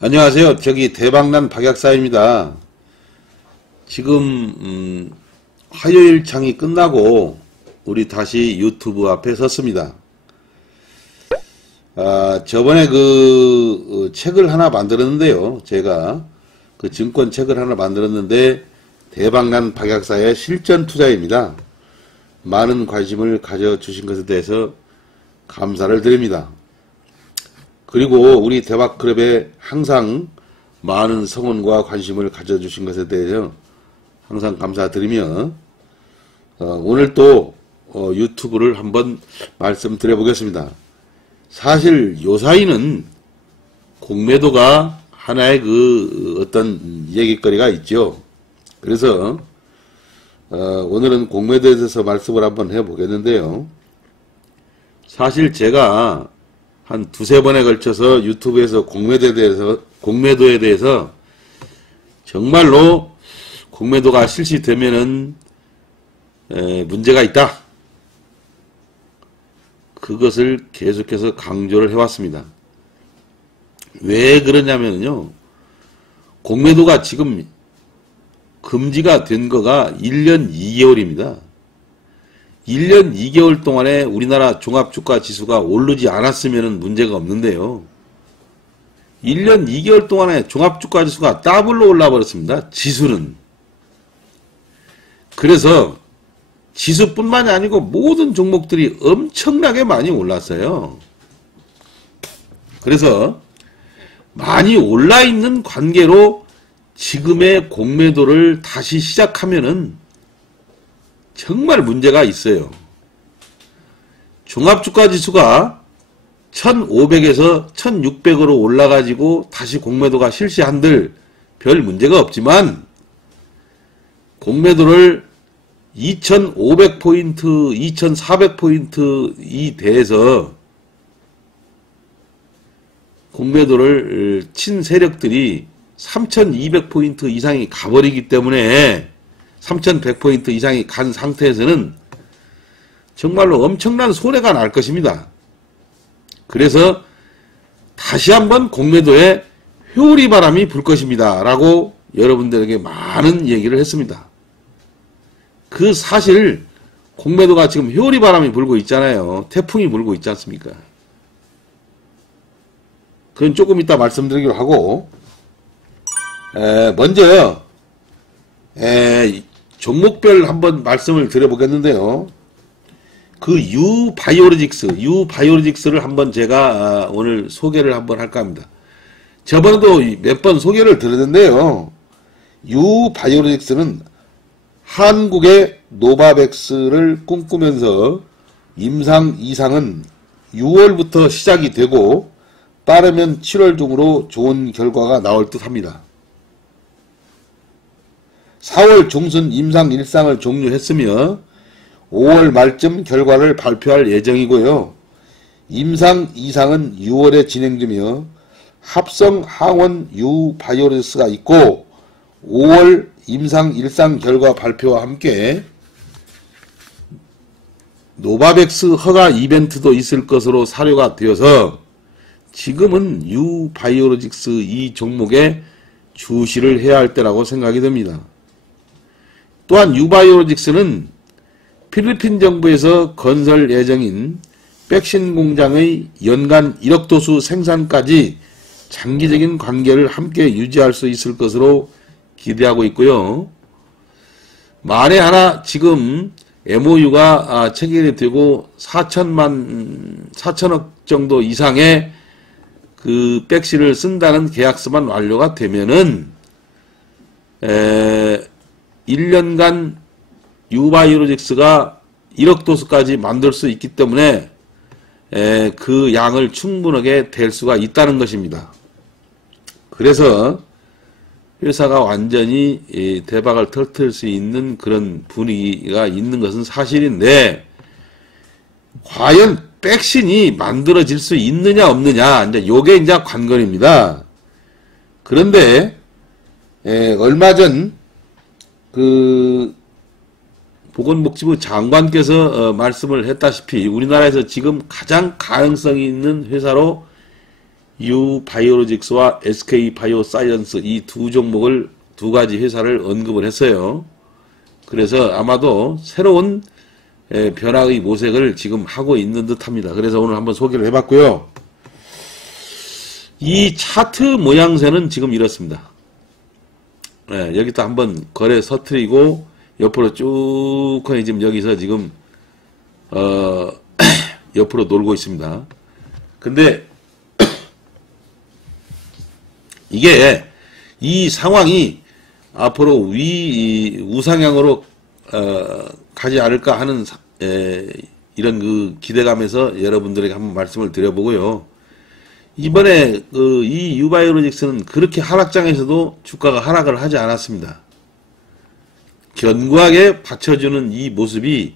안녕하세요. 저기 대박난 박약사입니다. 지금 화요일 창이 끝나고 우리 다시 유튜브 앞에 섰습니다. 저번에 그 책을 하나 만들었는데요. 제가 그 증권 책을 하나 만들었는데 대박난 박약사의 실전 투자입니다. 많은 관심을 가져주신 것에 대해서 감사를 드립니다. 그리고 우리 대박클럽에 항상 많은 성원과 관심을 가져주신 것에 대해서 항상 감사드리며 오늘 또 유튜브를 한번 말씀드려 보겠습니다. 사실 요사이는 공매도가 하나의 그 어떤 얘기거리가 있죠. 그래서 오늘은 공매도에 대해서 말씀을 한번 해 보겠는데요. 사실 제가 한 두세 번에 걸쳐서 유튜브에서 공매도에 대해서 정말로 공매도가 실시되면은 문제가 있다. 그것을 계속해서 강조를 해왔습니다. 왜 그러냐면요. 공매도가 지금 금지가 된 거가 1년 2개월입니다. 1년 2개월 동안에 우리나라 종합주가지수가 오르지 않았으면 문제가 없는데요. 1년 2개월 동안에 종합주가지수가 더블로 올라버렸습니다. 지수는. 그래서 지수뿐만이 아니고 모든 종목들이 엄청나게 많이 올랐어요. 그래서 많이 올라있는 관계로 지금의 공매도를 다시 시작하면은 정말 문제가 있어요. 종합주가지수가 1500에서 1600으로 올라가지고 다시 공매도가 실시한들 별 문제가 없지만 공매도를 2500포인트, 2400포인트 이 대에서 공매도를 친 세력들이 3200포인트 이상이 가버리기 때문에 3100포인트 이상이 간 상태에서는 정말로 엄청난 손해가 날 것입니다. 그래서 다시 한번 공매도에 회오리 바람이 불 것입니다. 라고 여러분들에게 많은 얘기를 했습니다. 그 사실 공매도가 지금 회오리 바람이 불고 있잖아요. 태풍이 불고 있지 않습니까? 그건 조금 이따 말씀드리기로 하고 먼저 종목별 한번 말씀을 드려보겠는데요. 그 유바이오로직스를 한번 제가 오늘 소개를 한번 할까 합니다. 저번에도 몇 번 소개를 드렸는데요. 유바이오로직스는 한국의 노바백스를 꿈꾸면서 임상 2상은 6월부터 시작이 되고 빠르면 7월 중으로 좋은 결과가 나올 듯 합니다. 4월 중순 임상 1상을 종료했으며 5월 말쯤 결과를 발표할 예정이고요. 임상 2상은 6월에 진행되며 합성 항원 유바이오로직스가 있고 5월 임상 1상 결과 발표와 함께 노바백스 허가 이벤트도 있을 것으로 사료가 되어서 지금은 유바이오로직스 이 종목에 주시를 해야 할 때라고 생각이 듭니다. 또한 유바이오로직스는 필리핀 정부에서 건설 예정인 백신 공장의 연간 1억 도수 생산까지 장기적인 관계를 함께 유지할 수 있을 것으로 기대하고 있고요. 만에 하나 지금 MOU가 체결이 되고 4천억 정도 이상의 그 백신을 쓴다는 계약서만 완료가 되면은 1년간 유바이오로직스가 1억 도수까지 만들 수 있기 때문에 그 양을 충분하게 댈 수가 있다는 것입니다. 그래서 회사가 완전히 대박을 터뜨릴 수 있는 그런 분위기가 있는 것은 사실인데 과연 백신이 만들어질 수 있느냐 없느냐 이제 요게 이제 관건입니다. 그런데 얼마 전 그 보건복지부 장관께서 말씀을 했다시피 우리나라에서 지금 가장 가능성이 있는 회사로 유바이오로직스와 SK바이오사이언스 이 두 종목을 두 가지 회사를 언급을 했어요. 그래서 아마도 새로운 변화의 모색을 지금 하고 있는 듯 합니다. 그래서 오늘 한번 소개를 해봤고요. 이 차트 모양새는 지금 이렇습니다. 여기다 한번 거래 서트리고 옆으로 쭉 지금 여기서 지금 옆으로 놀고 있습니다. 근데 이게 이 상황이 앞으로 우상향으로 가지 않을까 하는 이런 그 기대감에서 여러분들에게 한번 말씀을 드려보고요. 이번에 이 유바이오로직스는 그렇게 하락장에서도 주가가 하락을 하지 않았습니다. 견고하게 받쳐주는 이 모습이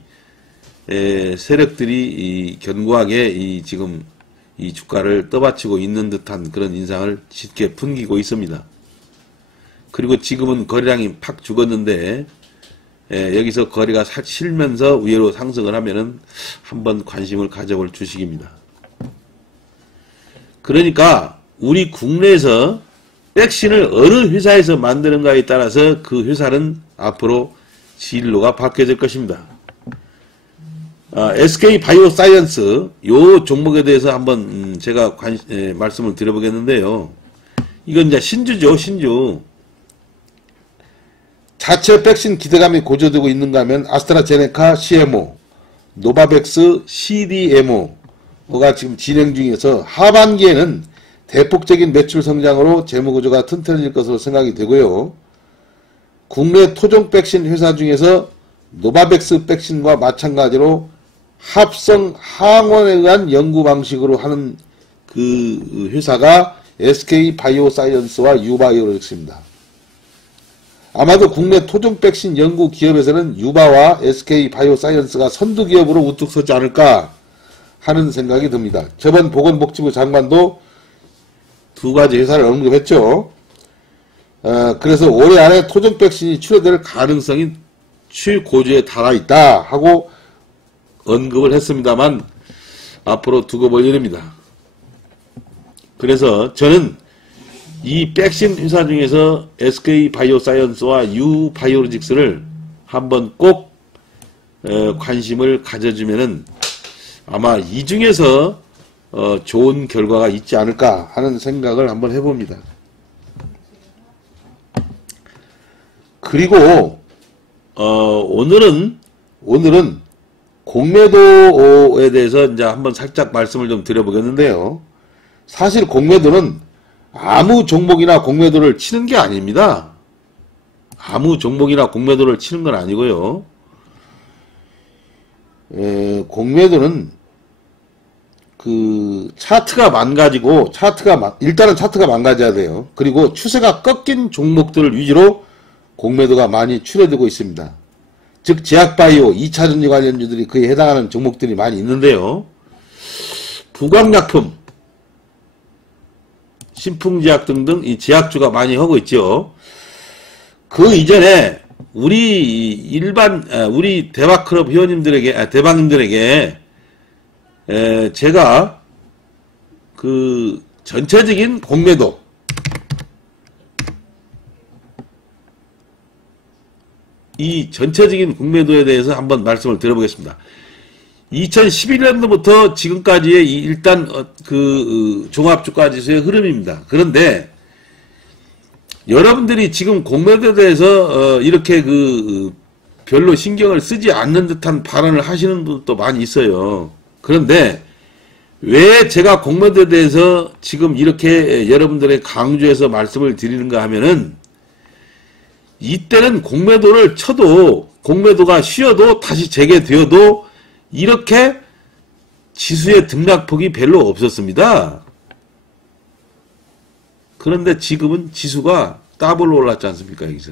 세력들이 견고하게 지금 이 주가를 떠받치고 있는 듯한 그런 인상을 쉽게 풍기고 있습니다. 그리고 지금은 거래량이 팍 죽었는데 여기서 거래가 실면서 위로 상승을 하면은 한번 관심을 가져볼 주식입니다. 그러니까 우리 국내에서 백신을 어느 회사에서 만드는가에 따라서 그 회사는 앞으로 진로가 바뀌어질 것입니다. SK바이오사이언스 요 종목에 대해서 한번 제가 말씀을 드려보겠는데요. 이건 이제 신주죠, 신주. 자체 백신 기대감이 고조되고 있는가 하면 아스트라제네카 CMO, 노바백스 CDMO가 지금 진행 중에서 하반기에는 대폭적인 매출 성장으로 재무구조가 튼튼해질 것으로 생각이 되고요. 국내 토종 백신 회사 중에서 노바백스 백신과 마찬가지로 합성 항원에 의한 연구 방식으로 하는 그 회사가 SK바이오사이언스와 유바이오로직스입니다. 아마도 국내 토종 백신 연구 기업에서는 유바와 SK바이오사이언스가 선두 기업으로 우뚝 서지 않을까 하는 생각이 듭니다. 저번 보건복지부 장관도 두 가지 회사를 언급했죠. 그래서 올해 안에 토종 백신이 출시될 가능성이 최고조에 달아 있다 하고 언급을 했습니다만 앞으로 두고 볼 일입니다. 그래서 저는 이 백신 회사 중에서 SK바이오사이언스와 유바이오로직스를 한번 꼭 관심을 가져주면은 아마 이 중에서 좋은 결과가 있지 않을까 하는 생각을 한번 해봅니다. 그리고 오늘은 공매도에 대해서 이제 한번 살짝 말씀을 좀 드려보겠는데요. 사실 공매도는 아무 종목이나 공매도를 치는 게 아닙니다. 아무 종목이나 공매도를 치는 건 아니고요. 공매도는 그 차트가 망가지고 일단은 차트가 망가져야 돼요. 그리고 추세가 꺾인 종목들을 위주로 공매도가 많이 출현되고 있습니다. 즉 제약바이오, 2차전지 관련주들이 그에 해당하는 종목들이 많이 있는데요. 부광약품, 신풍제약 등등 이 제약주가 많이 하고 있죠. 그 이전에 우리 대박클럽 회원님들에게, 대박님들에게 제가 그 전체적인 공매도, 이 전체적인 공매도에 대해서 한번 말씀을 드려보겠습니다. 2011년도부터 지금까지의 일단 종합주가지수의 흐름입니다. 그런데 여러분들이 지금 공매도에 대해서 이렇게 별로 신경을 쓰지 않는 듯한 발언을 하시는 분도 많이 있어요. 그런데 왜 제가 공매도에 대해서 지금 이렇게 여러분들의 강조해서 말씀을 드리는가 하면은 이때는 공매도를 쳐도 공매도가 쉬어도 다시 재개되어도 이렇게 지수의 등락폭이 별로 없었습니다. 그런데 지금은 지수가 더블로 올랐지 않습니까? 여기서.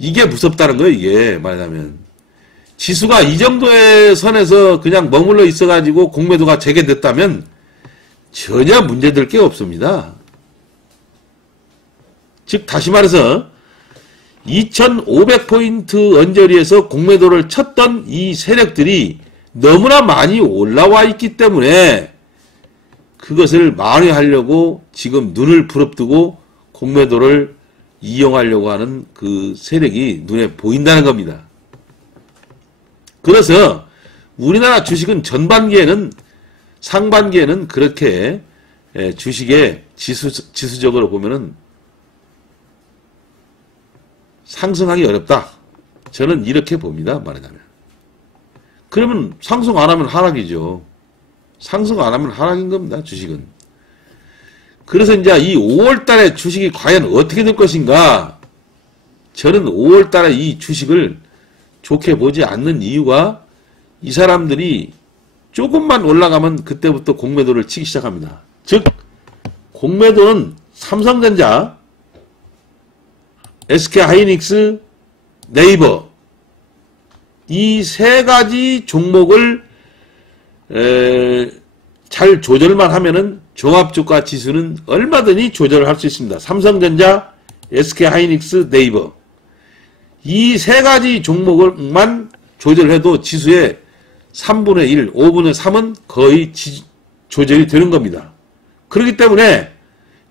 이게 무섭다는 거예요. 이게 말하자면. 지수가 이 정도의 선에서 그냥 머물러 있어가지고 공매도가 재개됐다면 전혀 문제될 게 없습니다. 즉 다시 말해서 2500포인트 언저리에서 공매도를 쳤던 이 세력들이 너무나 많이 올라와 있기 때문에 그것을 만회하려고 지금 눈을 부릅뜨고 공매도를 이용하려고 하는 그 세력이 눈에 보인다는 겁니다. 그래서 우리나라 주식은 전반기에는 상반기에는 그렇게 주식의 지수적으로 보면은 상승하기 어렵다. 저는 이렇게 봅니다. 말하자면. 그러면 상승 안 하면 하락이죠. 상승 안 하면 하락인 겁니다. 주식은. 그래서 이제 이 5월달에 주식이 과연 어떻게 될 것인가? 저는 5월달에 이 주식을 좋게 보지 않는 이유가 이 사람들이 조금만 올라가면 그때부터 공매도를 치기 시작합니다. 즉 공매도는 삼성전자, SK하이닉스, 네이버 이 세 가지 종목을 잘 조절만 하면은 종합주가 지수는 얼마든지 조절을 할 수 있습니다. 삼성전자, SK하이닉스, 네이버 이 세 가지 종목을만 조절해도 지수의 3분의 1, 5분의 3은 거의 조절이 되는 겁니다. 그렇기 때문에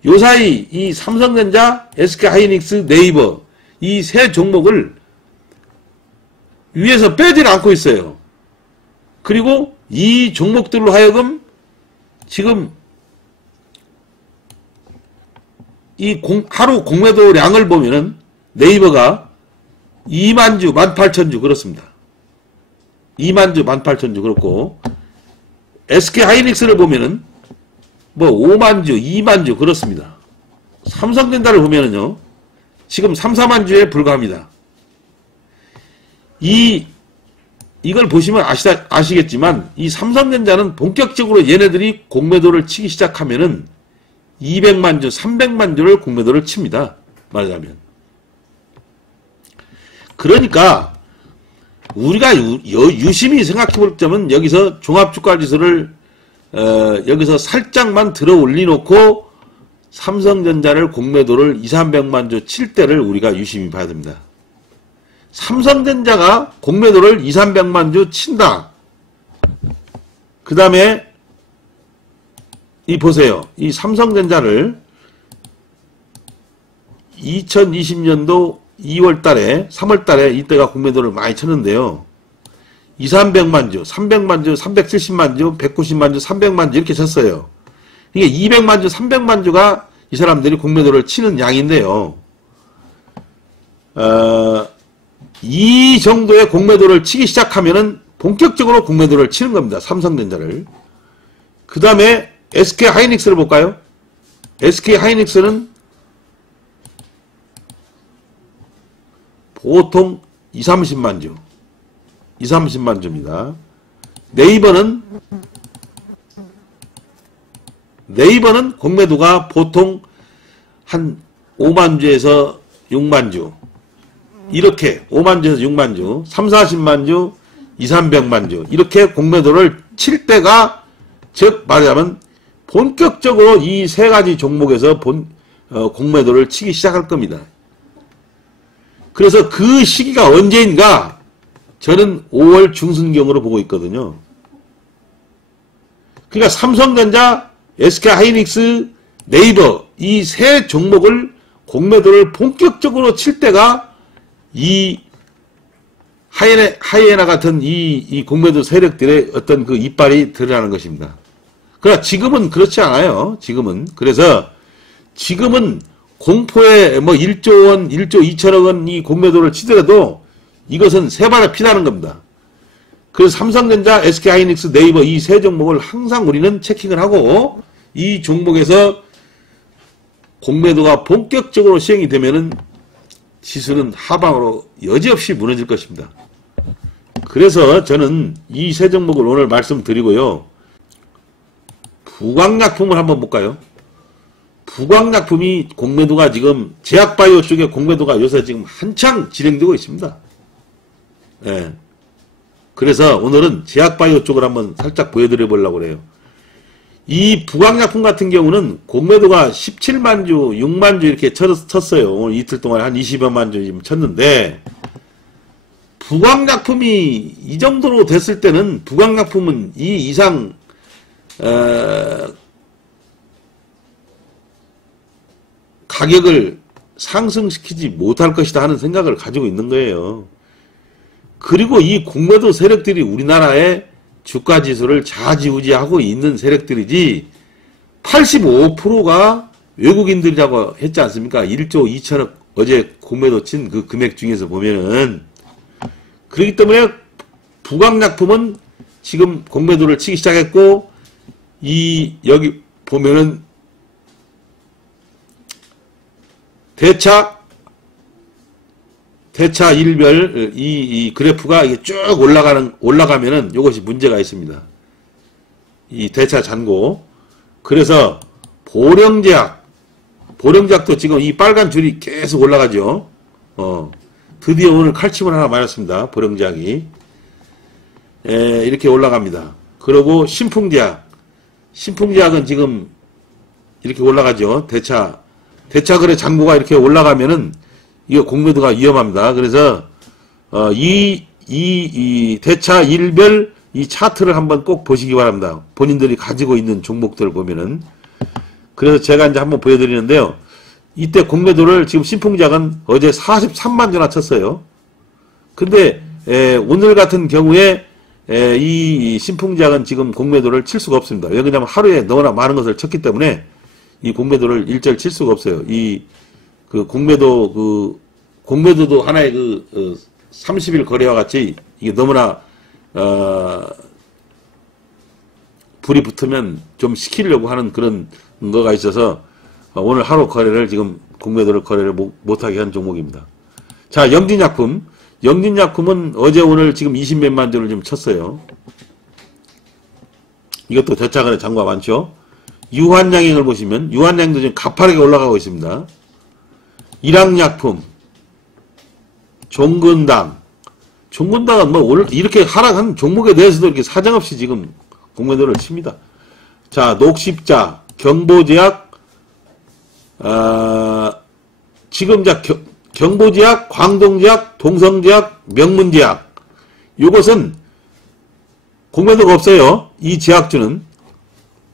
요사이 이 삼성전자, SK하이닉스, 네이버 이 세 종목을 위에서 빼질 않고 있어요. 그리고 이 종목들로 하여금 지금 이 하루 공매도량을 보면은 네이버가 2만주, 18,000주 그렇습니다. 2만주, 18,000주 그렇고 SK하이닉스를 보면은 뭐 5만주, 2만주 그렇습니다. 삼성전자를 보면은요. 지금 3, 4만주에 불과합니다. 이걸 보시면 아시겠지만 이 삼성전자는 본격적으로 얘네들이 공매도를 치기 시작하면은 200만주, 300만주를 공매도를 칩니다. 말하자면. 그러니까 우리가 유심히 생각해 볼 점은 여기서 종합주가지수를 여기서 살짝만 들어 올려놓고 삼성전자를 공매도를 2, 300만주 칠 때를 우리가 유심히 봐야 됩니다. 삼성전자가 공매도를 2, 300만주 친다. 그 다음에 이 보세요. 이 삼성전자를 2020년도 2월달에 3월달에 이때가 공매도를 많이 쳤는데요. 2, 300만주, 300만주, 370만주, 190만주, 300만주 이렇게 쳤어요. 이게 200만주, 300만주가 이 사람들이 공매도를 치는 양인데요. 이 정도의 공매도를 치기 시작하면은 본격적으로 공매도를 치는 겁니다. 삼성전자를. 그 다음에 SK하이닉스를 볼까요? SK하이닉스는 보통 2, 30만주. 2, 30만주입니다. 네이버는 공매도가 보통 한 5만주에서 6만주. 이렇게 5만주에서 6만주, 3, 40만주, 2, 300만주 이렇게 공매도를 칠 때가 즉 말하자면 본격적으로 이 세 가지 종목에서 공매도를 치기 시작할 겁니다. 그래서 그 시기가 언제인가 저는 5월 중순경으로 보고 있거든요. 그러니까 삼성전자, SK하이닉스, 네이버 이 세 종목을 공매도를 본격적으로 칠 때가 이 하이에나 같은 이 공매도 세력들의 어떤 그 이빨이 드러나는 것입니다. 그러나 지금은 그렇지 않아요. 지금은. 그래서 지금은 공포에 뭐 1조 원, 1조 2천억 원 이 공매도를 치더라도 이것은 세 발에 피나는 겁니다. 그래서 삼성전자, SK하이닉스, 네이버 이 세 종목을 항상 우리는 체킹을 하고 이 종목에서 공매도가 본격적으로 시행이 되면은 지수는 하방으로 여지없이 무너질 것입니다. 그래서 저는 이 세 종목을 오늘 말씀드리고요. 부광약품을 한번 볼까요? 부광약품이 공매도가 지금 제약바이오 쪽에 공매도가 요새 지금 한창 진행되고 있습니다. 예. 그래서 오늘은 제약바이오 쪽을 한번 살짝 보여드려 보려고 그래요. 이 부광약품 같은 경우는 공매도가 17만주, 6만주 이렇게 쳤어요. 오늘 이틀 동안 한 20여만주 지금 쳤는데, 부광약품이 이 정도로 됐을 때는 부광약품은 이 이상, 가격을 상승시키지 못할 것이다 하는 생각을 가지고 있는 거예요. 그리고 이 공매도 세력들이 우리나라의 주가지수를 좌지우지하고 있는 세력들이지 85%가 외국인들이라고 했지 않습니까? 1조 2천억 어제 공매도 친 그 금액 중에서 보면은. 그렇기 때문에 부강약품은 지금 공매도를 치기 시작했고, 여기 보면은 대차 일별 이 그래프가 이게 쭉 올라가면은 이것이 문제가 있습니다. 이 대차 잔고. 그래서 보령제약도 지금 이 빨간 줄이 계속 올라가죠. 드디어 오늘 칼침을 하나 맞았습니다. 보령제약이. 이렇게 올라갑니다. 그리고 신풍제약은 지금 이렇게 올라가죠. 대차 거래 잔고가 이렇게 올라가면은 이거 공매도가 위험합니다. 그래서 이 대차 일별 이 차트를 한번 꼭 보시기 바랍니다. 본인들이 가지고 있는 종목들을 보면은. 그래서 제가 이제 한번 보여드리는데요. 이때 공매도를 지금 신풍제약은 어제 43만 주나 쳤어요. 근데 오늘 같은 경우에 이 신풍제약은 지금 공매도를 칠 수가 없습니다. 왜냐하면 하루에 너무나 많은 것을 쳤기 때문에 이 공매도를 일절 칠 수가 없어요. 공매도도 하나의 30일 거래와 같이 이게 너무나 불이 붙으면 좀 시키려고 하는 그런 거가 있어서 오늘 하루 거래를 지금 공매도를 거래를 못하게 한 종목입니다. 자, 영진약품은 어제 오늘 지금 20몇만 주를 좀 쳤어요. 이것도 대차거래 잔고가 많죠. 유한양행을 보시면 유한양도 지금 가파르게 올라가고 있습니다. 일양약품, 종근당은 뭐 이렇게 하락한 종목에 대해서도 이렇게 사정없이 지금 공매도를 칩니다. 자, 녹십자, 경보제약, 지금 경보제약, 광동제약, 동성제약, 명문제약, 이것은 공매도가 없어요. 이 제약주는.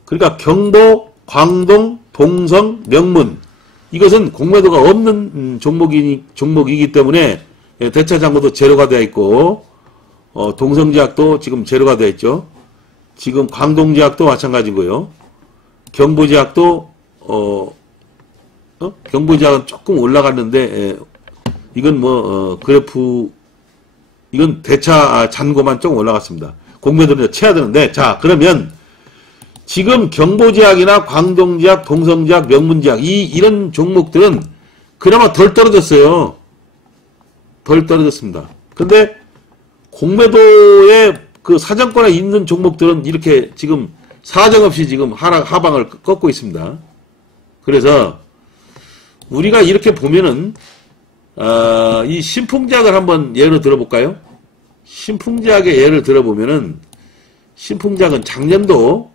그러니까 경보, 광동, 동성, 명문, 이것은 공매도가 없는 종목이기 때문에 대차 잔고도 제로가 되어 있고, 동성제약도 지금 제로가 되어 있죠. 지금 광동제약도 마찬가지고요. 경보제약도 경보제약은 조금 올라갔는데 이건 그래프, 이건 대차 잔고만 조금 올라갔습니다. 공매도를 쳐야 되는데, 자, 그러면 지금 경보제약이나 광동제약, 동성제약, 명문제약 이런 종목들은 그나마 덜 떨어졌어요. 덜 떨어졌습니다. 근데 공매도의 그 사정권에 있는 종목들은 이렇게 지금 사정없이 지금 하방을 꺾고 있습니다. 그래서 우리가 이렇게 보면은 이 신풍제약을 한번 예를 들어볼까요? 신풍제약의 예를 들어보면은 신풍제약은 작년도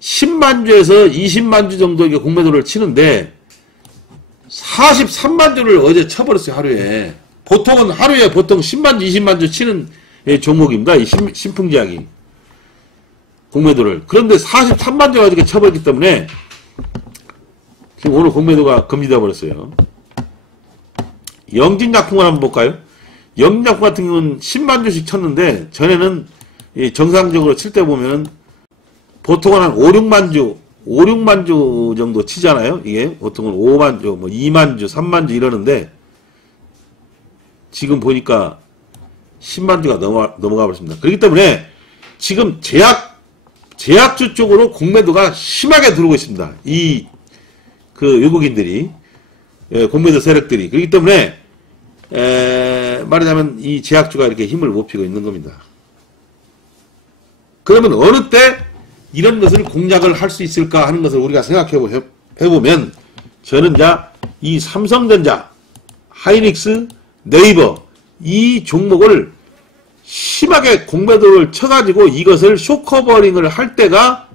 10만 주에서 20만 주 정도 이게 공매도를 치는데 43만 주를 어제 쳐버렸어요. 하루에. 보통은 하루에 보통 10만 주, 20만 주 치는 종목입니다. 이 신풍제약이 공매도를. 그런데 43만 주가 어저께 쳐버렸기 때문에 지금 오늘 공매도가 금지되어 버렸어요. 영진약품을 한번 볼까요? 영진약품 같은 경우는 10만 주씩 쳤는데 전에는 정상적으로 칠 때 보면은 보통은 한 5, 6만 주 정도 치잖아요. 이게 보통은 5만 주, 2만 주, 3만 주 이러는데 지금 보니까 10만 주가 넘어가 버렸습니다. 그렇기 때문에 지금 제약주 쪽으로 공매도가 심하게 들어오고 있습니다. 외국인들이, 공매도 세력들이. 그렇기 때문에 말하자면 이 제약주가 이렇게 힘을 못 피고 있는 겁니다. 그러면 어느 때 이런 것을 공략을 할 수 있을까 하는 것을 우리가 생각해보면 저는 이 삼성전자, 하이닉스, 네이버 이 종목을 심하게 공매도를 쳐가지고 이것을 쇼커버링을 할 때가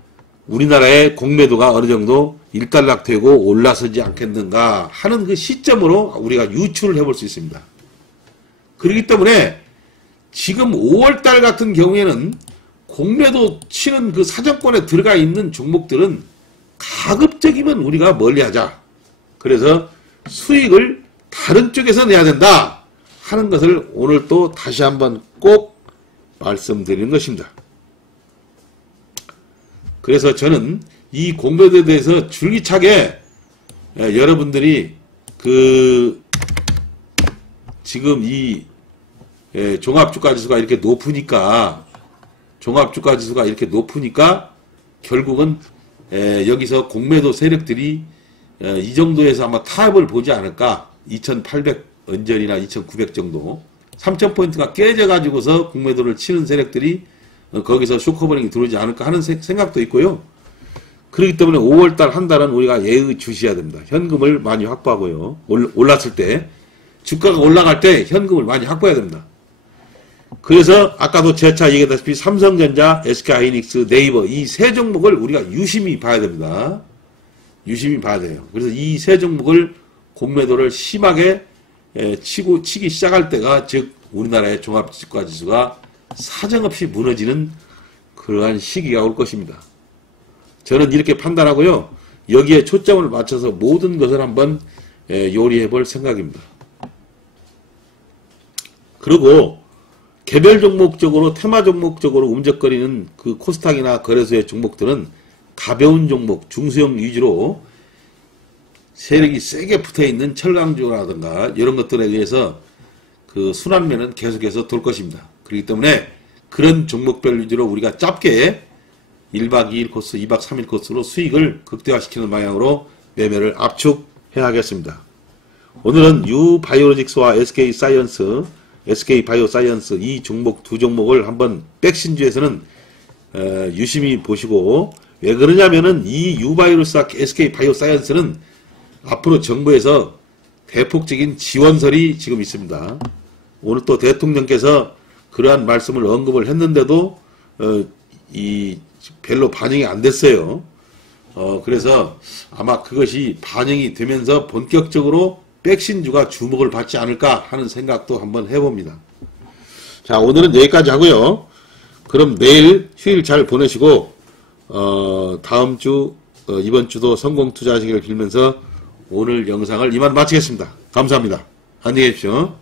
우리나라의 공매도가 어느 정도 일단락되고 올라서지 않겠는가 하는 그 시점으로 우리가 유추를 해볼 수 있습니다. 그렇기 때문에 지금 5월달 같은 경우에는 공매도 치는 그 사정권에 들어가 있는 종목들은 가급적이면 우리가 멀리하자. 그래서 수익을 다른 쪽에서 내야 된다 하는 것을 오늘 또 다시 한번 꼭 말씀드리는 것입니다. 그래서 저는 이 공매도에 대해서 줄기차게 여러분들이 지금 이 종합주가지수가 이렇게 높으니까 결국은 여기서 공매도 세력들이 이 정도에서 아마 타협을 보지 않을까. 2800 언저리나 2900 정도 3000포인트가 깨져가지고서 공매도를 치는 세력들이 거기서 쇼커버링이 들어오지 않을까 하는 생각도 있고요. 그렇기 때문에 5월달 한 달은 우리가 예의주시해야 됩니다. 현금을 많이 확보하고요. 올랐을 때 주가가 올라갈 때 현금을 많이 확보해야 됩니다. 그래서 아까도 재차 얘기했다시피 삼성전자, SK하이닉스, 네이버 이 세 종목을 우리가 유심히 봐야 됩니다. 유심히 봐야 돼요. 그래서 이 세 종목을 공매도를 심하게 치기 시작할 때가 즉 우리나라의 종합주가지수가 사정없이 무너지는 그러한 시기가 올 것입니다. 저는 이렇게 판단하고요. 여기에 초점을 맞춰서 모든 것을 한번 요리해 볼 생각입니다. 그리고 개별 종목적으로 테마 종목적으로 움직거리는 그 코스닥이나 거래소의 종목들은 가벼운 종목, 중소형 위주로 세력이 세게 붙어있는 철강주라든가 이런 것들에 의해서 그 순환매는 계속해서 돌 것입니다. 그렇기 때문에 그런 종목별 위주로 우리가 짧게 1박 2일 코스, 2박 3일 코스로 수익을 극대화시키는 방향으로 매매를 압축해야 하겠습니다. 오늘은 유바이오로직스와 SK사이언스, SK바이오사이언스 이 종목 두 종목을 한번 백신주에서는 유심히 보시고 왜 그러냐면은 이 유바이오로스와 SK바이오사이언스는 앞으로 정부에서 대폭적인 지원설이 지금 있습니다. 오늘 또 대통령께서 그러한 말씀을 언급을 했는데도 별로 반영이 안 됐어요. 그래서 아마 그것이 반영이 되면서 본격적으로 백신주가 주목을 받지 않을까 하는 생각도 한번 해봅니다. 자, 오늘은 여기까지 하고요. 그럼 내일 휴일 잘 보내시고 다음 주 이번 주도 성공 투자하시기를 빌면서 오늘 영상을 이만 마치겠습니다. 감사합니다. 안녕히 계십시오.